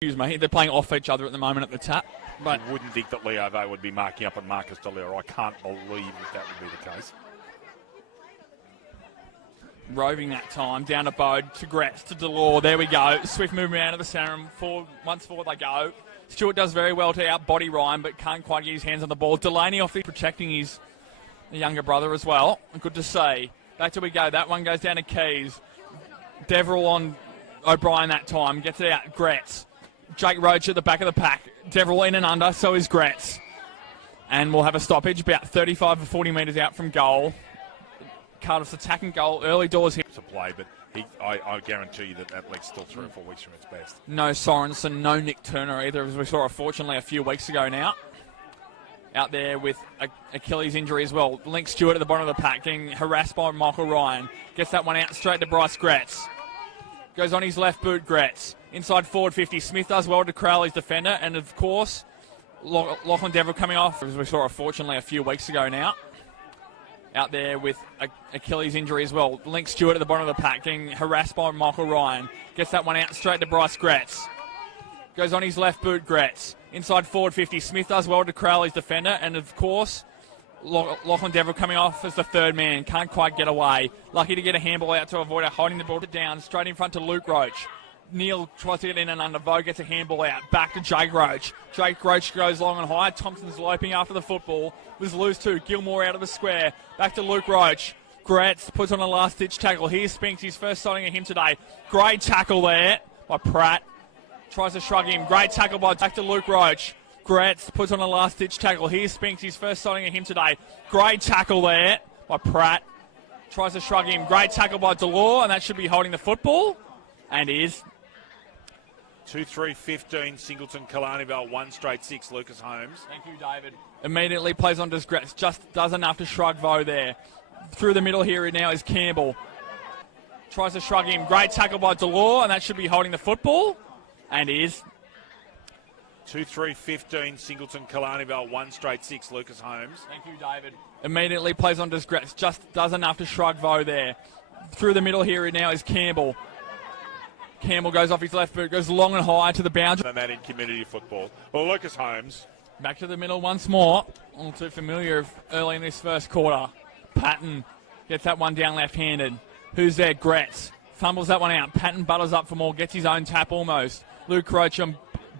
Excuse me, they're playing off each other at the moment at the tap. But you wouldn't think that Leo they would be marking up on Marcus DeLeo. I can't believe that would be the case. Roving that time, down to Bode, to Graetz, to Delore. There we go. Swift movement out of the centre, and forward, once forward they go. Stewart does very well to out-body Ryan, but can't quite get his hands on the ball. Delaney off the protecting his younger brother as well. Good to see. Back to we go. That one goes down to Keys. Deverell on O'Brien that time. Gets it out. Graetz. Jake Roach at the back of the pack. Deverell in and under, so is Graetz. And we'll have a stoppage about 35 or 40 metres out from goal. Cardiff's attacking goal, early doors here. To play, but I guarantee you that leg's still 3 or 4 weeks from its best. No Sorensen, no Nick Turner either, as we saw unfortunately a few weeks ago now. Out there with Achilles injury as well. Link Stewart at the bottom of the pack, getting harassed by Michael Ryan. Gets that one out straight to Bryce Graetz. Goes on his left boot, Graetz. Inside forward 50. Smith does well to Crowley's defender, and of course, Lachlan Deverell coming off, as we saw unfortunately a few weeks ago now. Out there with Achilles injury as well. Link Stewart at the bottom of the pack, getting harassed by Michael Ryan. Gets that one out straight to Bryce Graetz. Goes on his left boot, Graetz. Inside forward 50. Smith does well to Crowley's defender, and of course, Lachlan Deverell coming off as the third man. Can't quite get away. Lucky to get a handball out to avoid it, holding the ball down. Straight in front to Luke Roach. Neil tries to get in and under. Vo gets a handball out. Back to Jake Roach. Jake Roach goes long and high. Thompson's loping after the football. Was loose too. Gilmore out of the square. Back to Luke Roach. Graetz puts on a last-ditch tackle. Here's Spinks. His first sighting of him today. Great tackle there by Pratt. Tries to shrug him. Great tackle by back to Luke Roach. Graetz puts on a last-ditch tackle. Here's Spinks. His first sighting of him today. Great tackle there by Pratt. Tries to shrug him. Great tackle by Delore, and that should be holding the football. And is. 2-3-15, Singleton, Killarneyville, 1 straight 6, Lucas Holmes. Thank you, David. Immediately plays on to Graetz. Just does enough to shrug Vo there. Through the middle here now is Campbell. Tries to shrug him. Great tackle by Delore, and that should be holding the football. And is. 2-3-15, Singleton, Killarneyville, 1 straight 6, Lucas Holmes. Thank you, David. Immediately plays on to Graetz. Just does enough to shrug Vo there. Through the middle here now is Campbell. Campbell goes off his left boot, goes long and high to the boundary. And that in community football. Well, Lucas Holmes. Back to the middle once more. All too familiar early in this first quarter. Patton gets that one down left-handed. Who's there? Graetz. Fumbles that one out. Patton butters up for more, gets his own tap almost. Luke Roach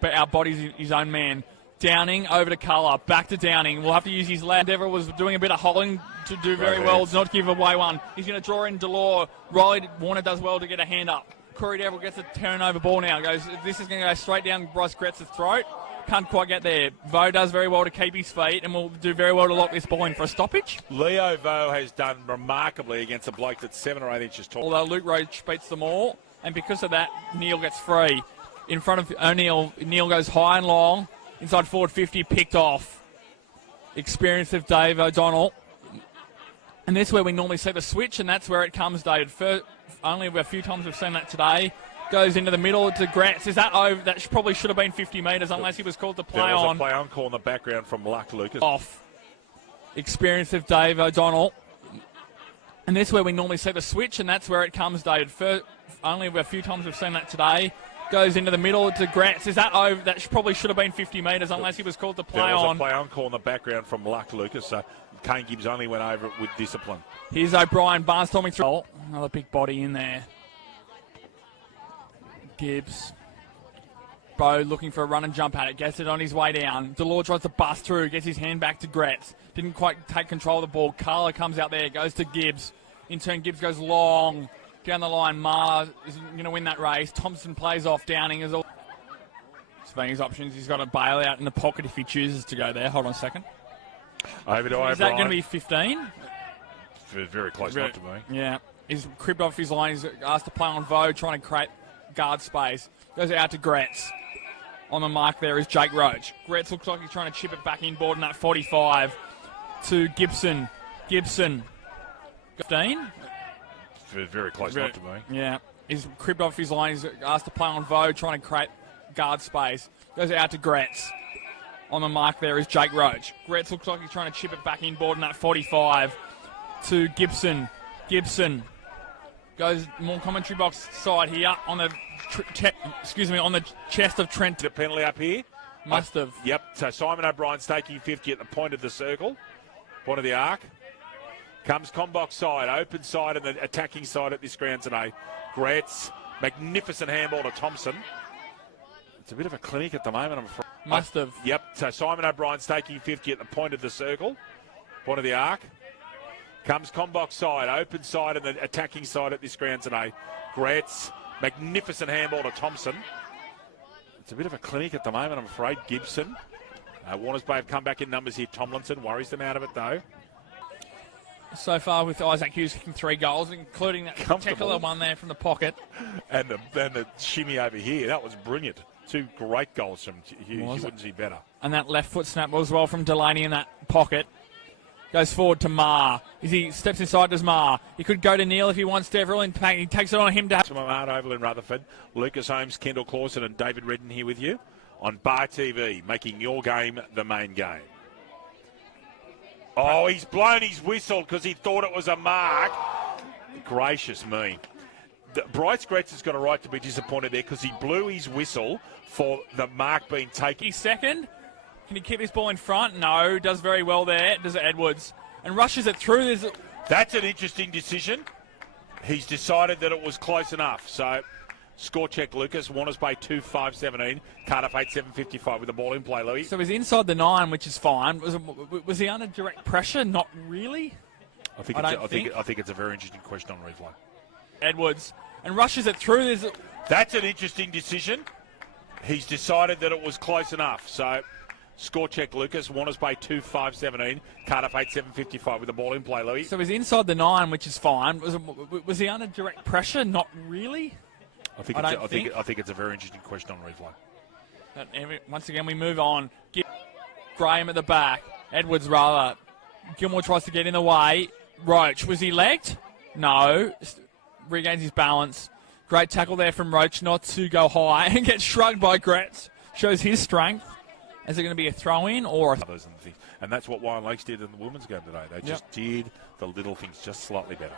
outbodies his own man. Downing over to Culler. Back to Downing. We'll have to use his lad. Deverell was doing a bit of holding to do very well, not give away one. He's going to draw in Delore. Riley Warner does well to get a hand up. Corey Deverell gets a turnover ball now. This is going to go straight down Bryce Graetz's throat. Can't quite get there. Vo does very well to keep his feet and will do very well to lock this ball in for a stoppage. Leo Vo has done remarkably against a bloke that's 7 or 8 inches tall. Although Luke Roach beats them all, and because of that, Neil gets free. In front of O'Neill, Neil goes high and long. Inside forward 50, picked off. Experience of Dave O'Donnell. And that's where we normally see the switch, and that's where it comes, David. Only a few times we've seen that today. Goes into the middle to Graetz. Is that over? That probably should have been 50 metres unless he was called to play on. There was a play on call in the background from Luck Lucas. Off. Experience of Dave O'Donnell. And that's where we normally see the switch, and that's where it comes, David. Only a few times we've seen that today. Goes into the middle to Graetz. Is that over? That probably should have been 50 metres unless he was called to play on. There was a play on call in the background from Luck Lucas. So Kane Gibbs only went over it with discipline. Here's O'Brien. Barnstorming through. Another big body in there. Gibbs. Bo looking for a run and jump at it. Gets it on his way down. Delore tries to bust through. Gets his hand back to Graetz. Didn't quite take control of the ball. Carla comes out there. Goes to Gibbs. In turn, Gibbs goes long. Down the line, Marr is going to win that race. Thompson plays off. Downing is all. Surveying his options. He's got a bail out in the pocket if he chooses to go there. Hold on a second. Over to O'Brien. Is that going to be 15? Very close not to be. Yeah. He's cribbed off his line. He's asked to play on Vo, trying to create guard space. Goes out to Graetz. On the mark there is Jake Roach. Graetz looks like he's trying to chip it back inboard in that 45 to Gibson. 15. Very close not to be. Yeah. He's cribbed off his line. He's asked to play on Vo, trying to create guard space. Goes out to Graetz. On the mark there is Jake Roach. Graetz looks like he's trying to chip it back inboard in that 45 to Gibson. Goes more commentary box side here on the on the chest of Trent. The penalty up here. Must have. Yep. So Simon O'Brien's taking 50 at the point of the circle, point of the arc. Comes Combox side, open side, and the attacking side at this ground today. Graetz, magnificent handball to Thompson. It's a bit of a clinic at the moment, I'm afraid. Must have. Yep. So Simon O'Brien's taking 50 at the point of the circle, point of the arc. Comes Combox side, open side, and the attacking side at this ground today. Graetz, magnificent handball to Thompson. It's a bit of a clinic at the moment, I'm afraid. Gibson. Warners Bay have come back in numbers here. Tomlinson worries them out of it, though. So far with Isaac Hughes kicking 3 goals, including that particular one there from the pocket. And the shimmy over here, that was brilliant. 2 great goals from Hughes. You wouldn't see better. And that left foot snap as well from Delaney in that pocket. Goes forward to Marr. As he steps inside, does Marr. He could go to Neil if he wants to. Everyone, he takes it on him to... Smart Oval in Rutherford. Lucas Holmes, Kendall Clausen and David Redden here with you on Bar TV, making your game the main game. Oh, he's blown his whistle because he thought it was a mark. Gracious me. Bryce Graetz has got a right to be disappointed there because he blew his whistle for the mark being taken. He's second. Can he keep this ball in front? No. Does very well there. Does it Edwards. And rushes it through. That's an interesting decision. He's decided that it was close enough. So, score check, Lucas. Warners Bay 2-5-17. Cardiff 8-7-55 with the ball in play, Louis. So he's inside the 9, which is fine. Was he under direct pressure? Not really. I think it's a very interesting question on replay. Edwards. And rushes it through. That's an interesting decision. He's decided that it was close enough. So, score check, Lucas. Warners Bay 2-5-17. Cardiff 8-7-55 with the ball in play, Louis. So he's inside the 9, which is fine. Was he under direct pressure? Not really. I think it's a very interesting question on replay. But once again, we move on. Graham at the back. Edwards rather. Gilmore tries to get in the way. Roach. Was he legged? No. Regains his balance. Great tackle there from Roach not to go high and gets shrugged by Graetz. Shows his strength. Is it going to be a throw-in or a... And that's what Wine Lakes did in the women's game today. They just did the little things just slightly better.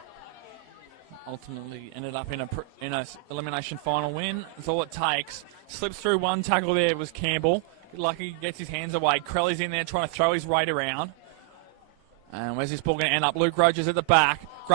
Ultimately ended up in a elimination final win. That's all it takes. Slips through one tackle there was Campbell. Lucky he gets his hands away. Crowley's in there trying to throw his weight around. And where's this ball going to end up? Luke Roach is at the back. Great